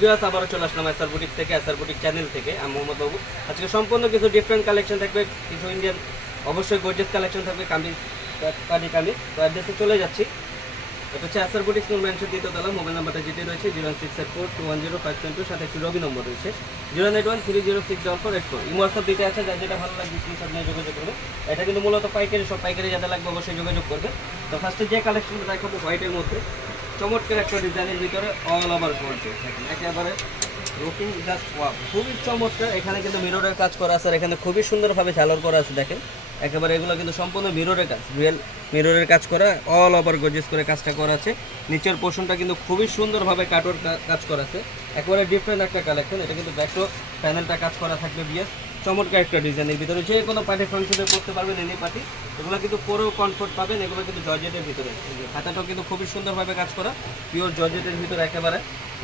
Viewers আবারও চলে আসলাম SR boutique থেকে, এসআর বুটিক চ্যানেল থেকে। আমি মোহাম্মদ বাবু। আজকে সম্পূর্ণ কিছু ডিফারেন্ট কালেকশন থাকবে, কিছু ইন্ডিয়ান অবশ্যই গর্জিয়াস কালেকশন থাকবে, কামিজ পাটি কামিজ। তো অ্যাড্রেসে চলে যাচ্ছি। এটা হচ্ছে এসআর বুটিক নূর ম্যানশন দ্বিতীয়তলা। মোবাইল নাম্বারটা যেটি রয়েছে 068421057 সাথে একটি রবি নম্বর রয়েছে 09130064484। হোয়াটসঅ্যাপ দিতে আছে, যার যেটা ভালো লাগবে স্ক্রিনশট নিয়ে যোগাযোগ করবে। এটা কিন্তু মূলত পাইকারি, সব পাইকারি যাদের লাগবে অবশ্যই যোগাযোগ করবে। তো ফার্স্টে যে কালেকশনটা দেখাবো হোয়াইটের মধ্যে চমৎকার একটা ডিজাইনের ভিতরে অল ওভার গোল্ড একেবারে লুকিং জাস্ট ওয়াও, খুবই চমৎকার। এখানে কিন্তু মিররের কাজ করা আছে, আর এখানে খুবই সুন্দরভাবে ঝালর করা আছে। দেখেন একেবারে এগুলো কিন্তু সম্পূর্ণ মিররের কাজ, রিয়েল মিররের কাজ করা, অল ওভার গর্জিয়াস করে কাজটা করা আছে। নিচের পোর্শনটা কিন্তু খুবই সুন্দরভাবে কাটর কাজ করা আছে, একেবারে ডিফারেন্ট একটা কালেকশন। এটা কিন্তু ব্যাকটো প্যানেলটা কাজ করা থাকবে বিএস, চমৎকার একটা ডিজাইনের ভিতরে যে কোনো পার্টি ফাংশনে করতে পারবেন এনি পার্টি। এগুলো কিন্তু পরেও কমফোর্ট পাবেন। এগুলো কিন্তু জর্জেটের ভিতরে, হাতাটাও কিন্তু খুবই সুন্দরভাবে কাজ করা, পিওর জর্জেটের ভিতরে একেবারে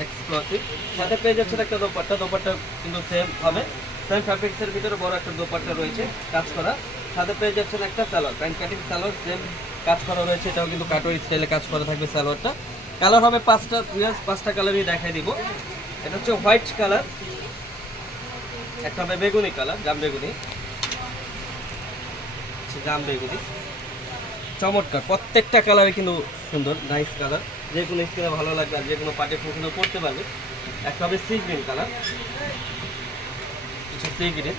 এক্সক্লুসিভ। সাথে পেয়ে যাচ্ছে একটা দোপাট্টা, দোপাট্টা কিন্তু সেম হবে, সেম ফ্যাব্রিক্সের ভিতরে বড় একটা দোপাট্টা রয়েছে কাজ করা। সাথে পেয়ে যাচ্ছেন একটা salwar, pant cutting salwar, same কাজ করা রয়েছে। এটাও কিন্তু কাটোর স্টাইলে কাজ করা থাকবে সালোয়ারটা। কালার হবে পাঁচটা কালারই দেখাই দিব। এটা হচ্ছে হোয়াইট কালার, একটা হবে বেগুনি কালার, জাম বেগুনি, চমৎকার। প্রত্যেকটা কালারে কিন্তু সুন্দর, নাইস কালার, যে কোনো স্কিনে ভালো লাগবে আর যে কোনো পার্টি ফুলও পড়তে পারবে। একটা হবে sea green colour, sea green,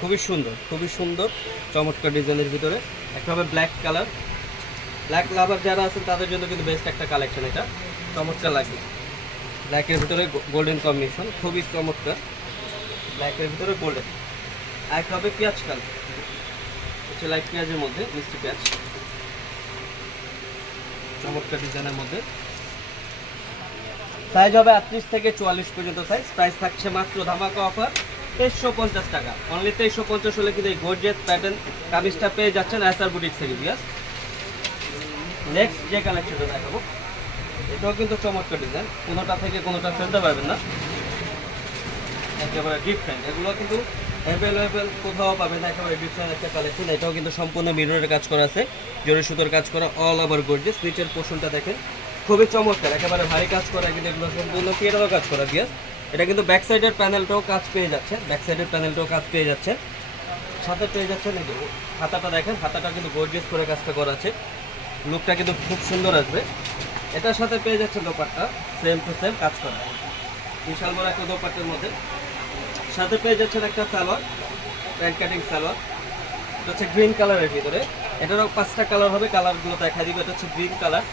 খুবই সুন্দর, খুবই সুন্দর চমৎকার ডিজাইনের ভিতরে। একটা হবে ব্ল্যাক কালার, ব্ল্যাক লাভার যারা আছেন তাদের জন্য কিন্তু বেস্ট একটা কালেকশন, এটা চমৎকার লাগবে। ব্ল্যাকের ভিতরে গোল্ডেন কম্বিনেশন, খুবই চমৎকার, ব্ল্যাকের ভিতরে গোল্ডেন। আর একটা হবে পেঁয়াজ কালার, হচ্ছে লাইট পেঁয়াজের মধ্যে মিষ্টি পেঁয়াজ, চমৎকার ডিজাইনের মধ্যে। সাইজ হবে 38 থেকে 44 পর্যন্ত সাইজ। প্রাইস থাকছে মাত্র ধামাকা অফার 2350 টাকা, অনলি 2350 হলে কিন্তু এই গর্জিয়াস প্যাটার্ন কামিজটা পেয়ে যাচ্ছেন এসআর বুটিক থেকে। নেক্সট যে কালেকশনটা দেখাবো এটাও কিন্তু চমৎকার ডিজাইন, কোনোটা থেকে কোনোটা ফেলতে পারবেন না, একেবারে ডিফারেন্ট। এগুলো কিন্তু অ্যাভেলেবেল কোথাও পাবেন না, একেবারে ডিফারেন্ট একটা কালেকশন। এটাও কিন্তু সম্পূর্ণ মিররের কাজ করা আছে, জরি সুতোর কাজ করা, অল ওভার গর্জিয়াস। নিচের পোর্শনটা দেখেন খুবই চমৎকার, একেবারে ভারী কাজ করা, কিন্তু এগুলো সম্পূর্ণ পিয়ারও কাজ করা বিয়াস। এটা কিন্তু ব্যাক সাইডের প্যানেলটাও কাজ পেয়ে যাচ্ছে, ব্যাক সাইডের প্যানেলটাও কাজ পেয়ে যাচ্ছে। সাথে পেয়ে যাচ্ছেন এই যে হাতাটা দেখেন, হাতাটা কিন্তু গর্জিয়াস করে কাজটা করা আছে, লুকটা কিন্তু খুব সুন্দর আসবে। এটার সাথে পেয়ে যাচ্ছেন দোপাট্টা, সেম টু সেম কাজ করা, বিশাল বড় একটা দোপাট্টার মধ্যে। সাথে পেয়ে যাচ্ছেন একটা সালোয়ার, প্যান্ট কাটিং সালোয়ার, এটা হচ্ছে গ্রিন কালারের ভিতরে। এটারও 5টা কালার হবে, কালারগুলো দেখা দিবে। এটা হচ্ছে গ্রিন কালার,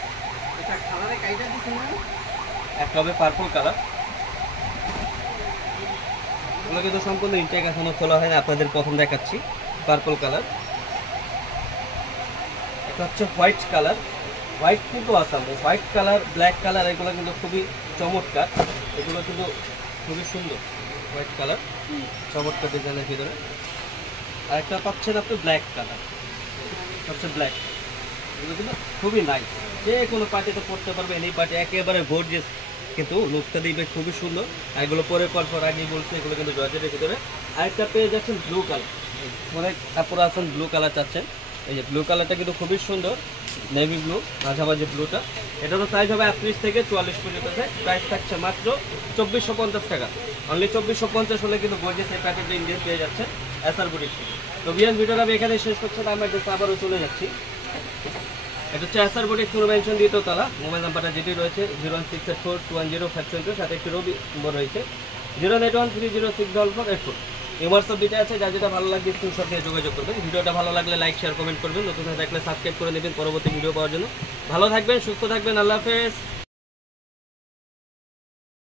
একটা হবে পার্পল কালার। এগুলো কিন্তু সম্পূর্ণ ইনটেক এখনো খোলা হয় না, আপনাদের প্রথম দেখাচ্ছি। পার্পল কালার, এটা হচ্ছে হোয়াইট কালার, হোয়াইট কিন্তু Assam, white colour, black colour, এগুলো কিন্তু খুবই চমৎকার, এগুলো কিন্তু খুবই সুন্দর। হোয়াইট কালার চমৎকার ডিজাইনের ভিতরে। আর একটা পাচ্ছেন আপনি ব্ল্যাক কালার, হচ্ছে ব্ল্যাক, এগুলো কিন্তু খুবই নাইস, যে কোনো পার্টিতে পড়তে পারবে, এই পার্টি একেবারে গর্জিয়াস, কিন্তু লুকটা দিবে খুবই সুন্দর। এগুলো পরে পর আগেই বলছে, এগুলো কিন্তু জর্জেটের ভিতরে। আরেকটা পেয়ে যাচ্ছেন ব্লু কালার, অনেক কাপড় আছেন ব্লু কালার চাচ্ছেন, এই যে ব্লু কালারটা কিন্তু খুবই সুন্দর, নেভি ব্লু, মাঝামাঝি ব্লুটা। এটারও সাইজ হবে 38 থেকে 44 পর্যন্ত সাইজ। প্রাইস থাকছে মাত্র 2450 টাকা, অনলি 2450 হলে কিন্তু গর্জিয়াস এই প্যাকেটটা ইন্ডিয়ান পেয়ে যাচ্ছে এসআর বুটিক থেকে। তো বিয়ার ভিডিওটা আমি এখানে শেষ করছি, আমরা আবারও চলে যাচ্ছি। এটা হচ্ছে এসআর বুটিক নূর ম্যানশন দ্বিতীয়তলা। মোবাইল নাম্বারটা যেটি রয়েছে 01684210572, সাথে একটি রবি নম্বর রয়েছে 09130064484। এই হোয়াটসঅ্যাপ দিতে আছে, যা যেটা ভালো লাগবে স্ক্রিনশট দিয়ে যোগাযোগ করবেন। ভিডিওটা ভালো লাগলে লাইক শেয়ার কমেন্ট করবেন, নতুন হয়ে থাকলে সাবস্ক্রাইব করে নেবেন পরবর্তী ভিডিও পাওয়ার জন্য। ভালো থাকবেন, সুস্থ থাকবেন, আল্লাহ হাফেজ।